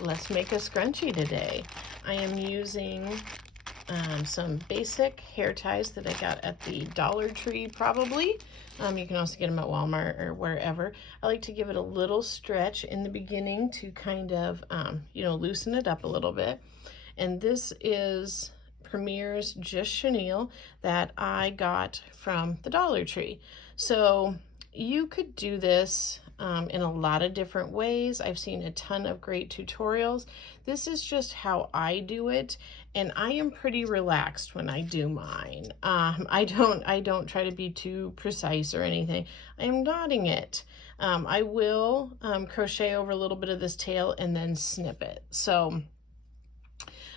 let's make a scrunchie today. I am using some basic hair ties that I got at the Dollar Tree probably. You can also get them at Walmart or wherever. I like to give it a little stretch in the beginning to kind of, loosen it up a little bit. And this is Premier's Just Chenille that I got from the Dollar Tree. So you could do this in a lot of different ways. I've seen a ton of great tutorials. This is just how I do it, and I am pretty relaxed when I do mine. I don't try to be too precise or anything. I am knotting it. I will crochet over a little bit of this tail and then snip it. So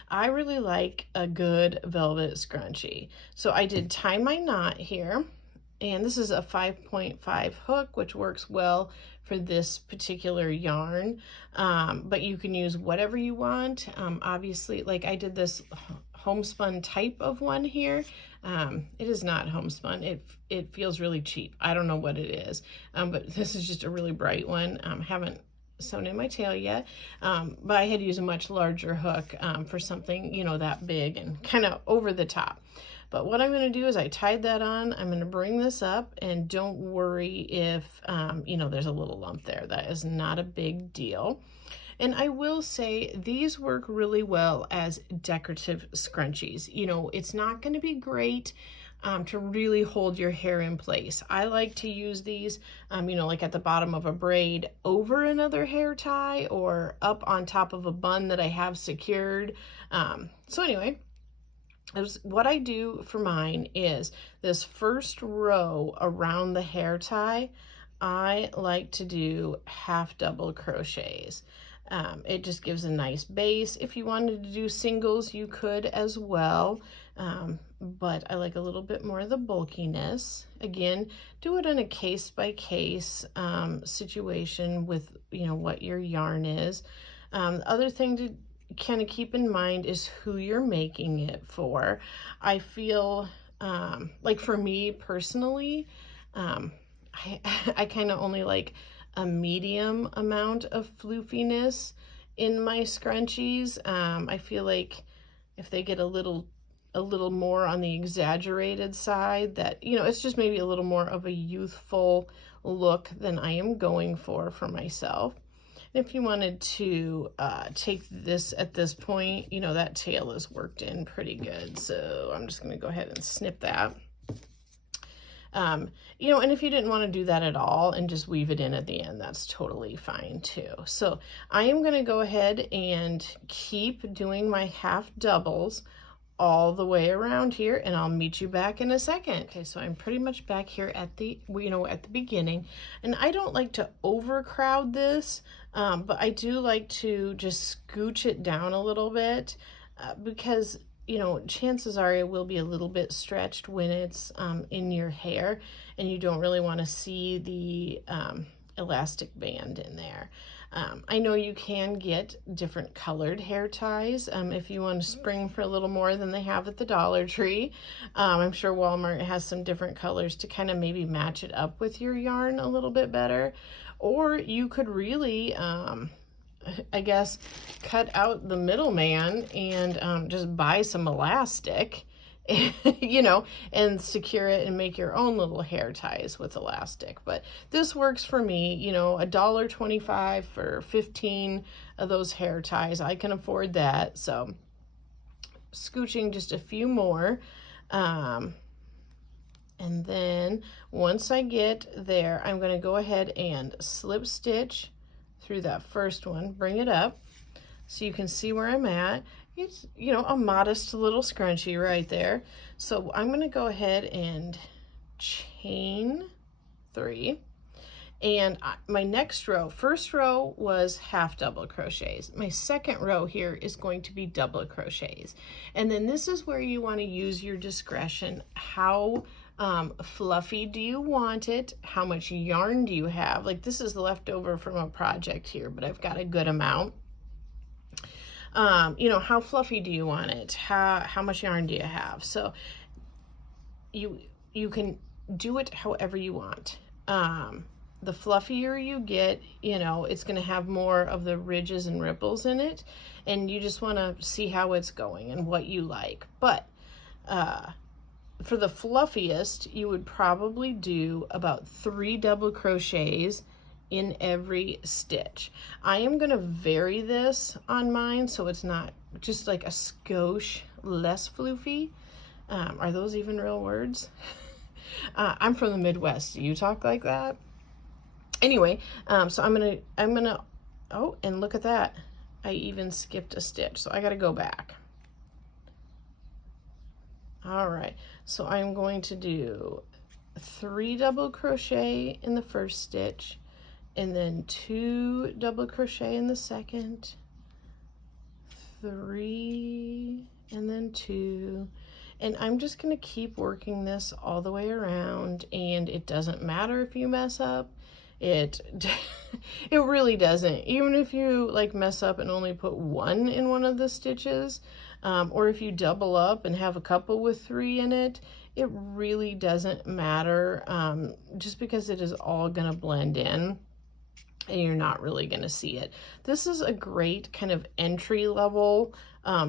I really like a good velvet scrunchie. So I did tie my knot here, and this is a 5.5 hook, which works well for this particular yarn, but you can use whatever you want. Obviously, like I did this homespun type of one here. It is not homespun. It feels really cheap. I don't know what it is, but this is just a really bright one. Haven't sewn in my tail yet, but I had used a much larger hook for something, that big and kind of over the top. But what I'm going to do is I tied that on. I'm going to bring this up, and don't worry if, there's a little lump there. That is not a big deal. And I will say these work really well as decorative scrunchies. It's not going to be great to really hold your hair in place. I like to use these, like at the bottom of a braid over another hair tie or up on top of a bun that I have secured. So anyway, what I do for mine is this first row around the hair tie, I like to do half double crochets. It just gives a nice base. If you wanted to do singles, you could as well, but I like a little bit more of the bulkiness. Again, do it in a case-by-case situation with, what your yarn is. The other thing to kind of keep in mind is who you're making it for. I feel like for me personally, I kind of only like a medium amount of floofiness in my scrunchies. I feel like if they get a little more on the exaggerated side, that it's just maybe a little more of a youthful look than I am going for myself. If you wanted to take this at this point, that tail is worked in pretty good. So I'm just going to go ahead and snip that. And if you didn't want to do that at all and just weave it in at the end, that's totally fine too. So I am going to go ahead and keep doing my half doubles all the way around here, and I'll meet you back in a second. Okay, so I'm pretty much back here at the, at the beginning, and I don't like to overcrowd this, but I do like to just scooch it down a little bit because, chances are it will be a little bit stretched when it's in your hair, and you don't really want to see the elastic band in there. I know you can get different colored hair ties if you want to spring for a little more than they have at the Dollar Tree. I'm sure Walmart has some different colors to kind of maybe match it up with your yarn a little bit better. Or you could really, I guess, cut out the middleman and just buy some elastic, and secure it and make your own little hair ties with elastic. But this works for me, $1.25 for 15 of those hair ties. I can afford that. So scooching just a few more. And then once I get there, I'm going to go ahead and slip stitch through that first one, bring it up so you can see where I'm at. It's, a modest little scrunchie right there. So I'm going to go ahead and chain 3. And my next row, first row was half double crochets. My second row here is going to be double crochets. And then this is where you want to use your discretion. How fluffy do you want it? How much yarn do you have? Like, this is leftover from a project here, but I've got a good amount. How fluffy do you want it? How much yarn do you have? So you can do it however you want. the fluffier you get, you know, it's going to have more of the ridges and ripples in it, and you just want to see how it's going and what you like. But for the fluffiest, you would probably do about 3 double crochets in every stitch. I am going to vary this on mine so it's not just like a skosh less floofy. Are those even real words? I'm from the Midwest. Do you talk like that? Anyway, so I'm gonna, oh, and look at that. I even skipped a stitch, so I gotta go back. All right, so I'm going to do 3 double crochet in the first stitch, and then 2 double crochet in the second, 3, and then 2. And I'm just gonna keep working this all the way around, and it doesn't matter if you mess up. It really doesn't. Even if you like mess up and only put 1 in one of the stitches, or if you double up and have a couple with 3 in it, it really doesn't matter, just because it is all gonna blend in and you're not really gonna see it. This is a great kind of entry level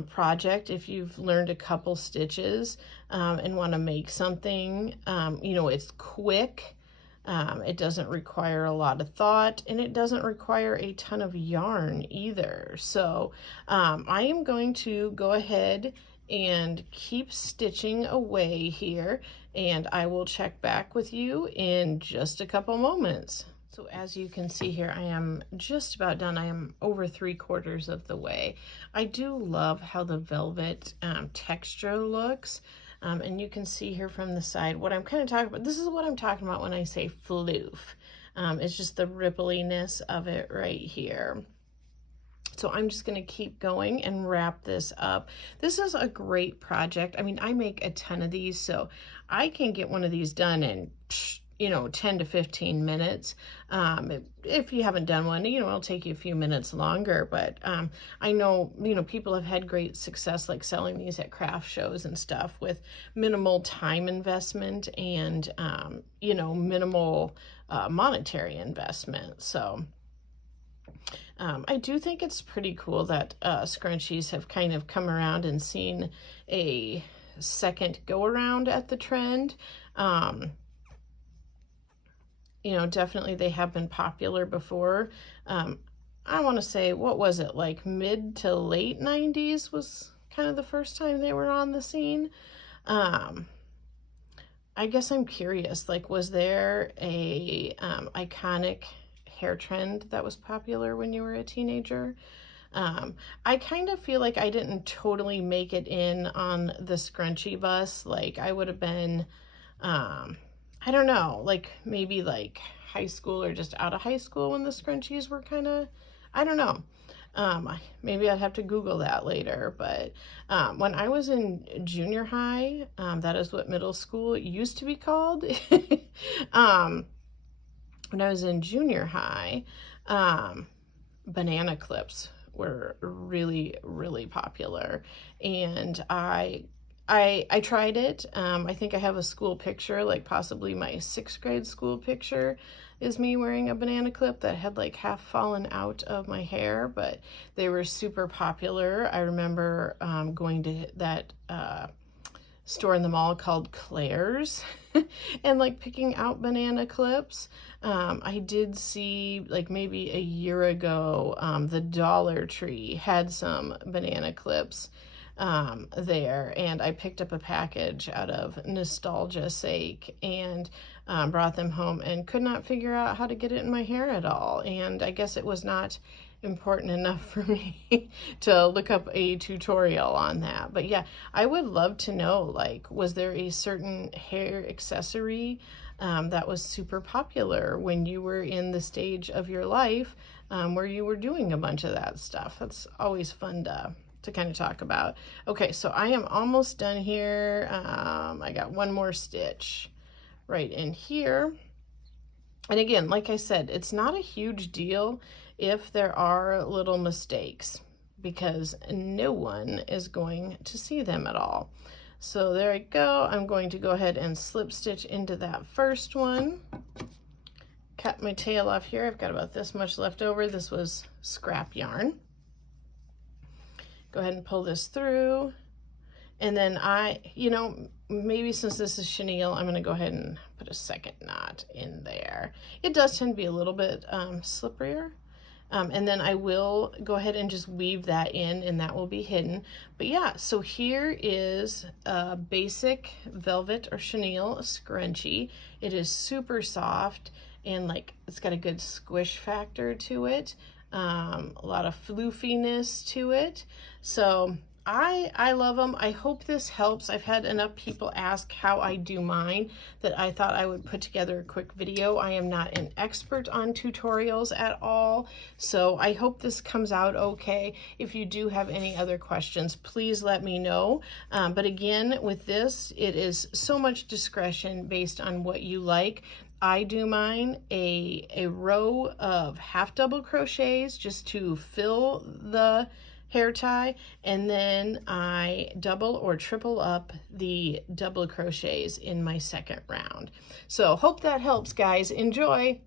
project if you've learned a couple stitches and want to make something. You know, it's quick. It doesn't require a lot of thought, and it doesn't require a ton of yarn either. So I am going to go ahead and keep stitching away here, and I will check back with you in just a couple moments. So as you can see here, I am just about done. I am over 3/4 of the way. I do love how the velvet texture looks. And you can see here from the side what I'm kind of talking about. This is what I'm talking about when I say floof. It's just the rippliness of it right here. So I'm just going to keep going and wrap this up. This is a great project. I mean, I make a ton of these, so I can get one of these done in, you know, 10 to 15 minutes. If you haven't done one, you know, it'll take you a few minutes longer, but I know, you know, people have had great success like selling these at craft shows and stuff with minimal time investment and, you know, minimal monetary investment. So I do think it's pretty cool that scrunchies have kind of come around and seen a second go around at the trend. You know, definitely they have been popular before. I want to say, what was it, like mid to late 90s was kind of the first time they were on the scene. I guess I'm curious, like, was there a iconic hair trend that was popular when you were a teenager? I kind of feel like I didn't totally make it in on the scrunchie bus. Like, I would have been, I don't know, like maybe like high school or just out of high school when the scrunchies were kind of, I don't know. Maybe I'd have to Google that later, but when I was in junior high, that is what middle school used to be called. When I was in junior high, banana clips were really, really popular, and I tried it. I think I have a school picture, like possibly my 6th grade school picture is me wearing a banana clip that had like half fallen out of my hair, but they were super popular. I remember going to that store in the mall called Claire's and like picking out banana clips. I did see like maybe a year ago, the Dollar Tree had some banana clips there, and I picked up a package out of nostalgia sake and brought them home and could not figure out how to get it in my hair at all. And I guess it was not important enough for me to look up a tutorial on that. But yeah, I would love to know, like, was there a certain hair accessory that was super popular when you were in the stage of your life where you were doing a bunch of that stuff? That's always fun to kind of talk about. Okay, so I am almost done here. I got one more stitch right in here. And again, like I said, it's not a huge deal if there are little mistakes, because no one is going to see them at all. So there I go. I'm going to go ahead and slip stitch into that first one. cut my tail off here. I've got about this much left over. This was scrap yarn. Go ahead and pull this through. And then maybe since this is chenille, I'm going to go ahead and put a second knot in there. It does tend to be a little bit slipperier. And then I will go ahead and just weave that in, and that will be hidden. But yeah, so here is a basic velvet or chenille scrunchie. It is super soft and it's got a good squish factor to it. A lot of floofiness to it. So I love them. I hope this helps. I've had enough people ask how I do mine that I thought I would put together a quick video. I am not an expert on tutorials at all, so I hope this comes out okay. If you do have any other questions, please let me know. But again, with this, it is so much discretion based on what you like. I do mine a row of half double crochets just to fill the hair tie, and then I double or triple up the double crochets in my second round. So hope that helps, guys. Enjoy.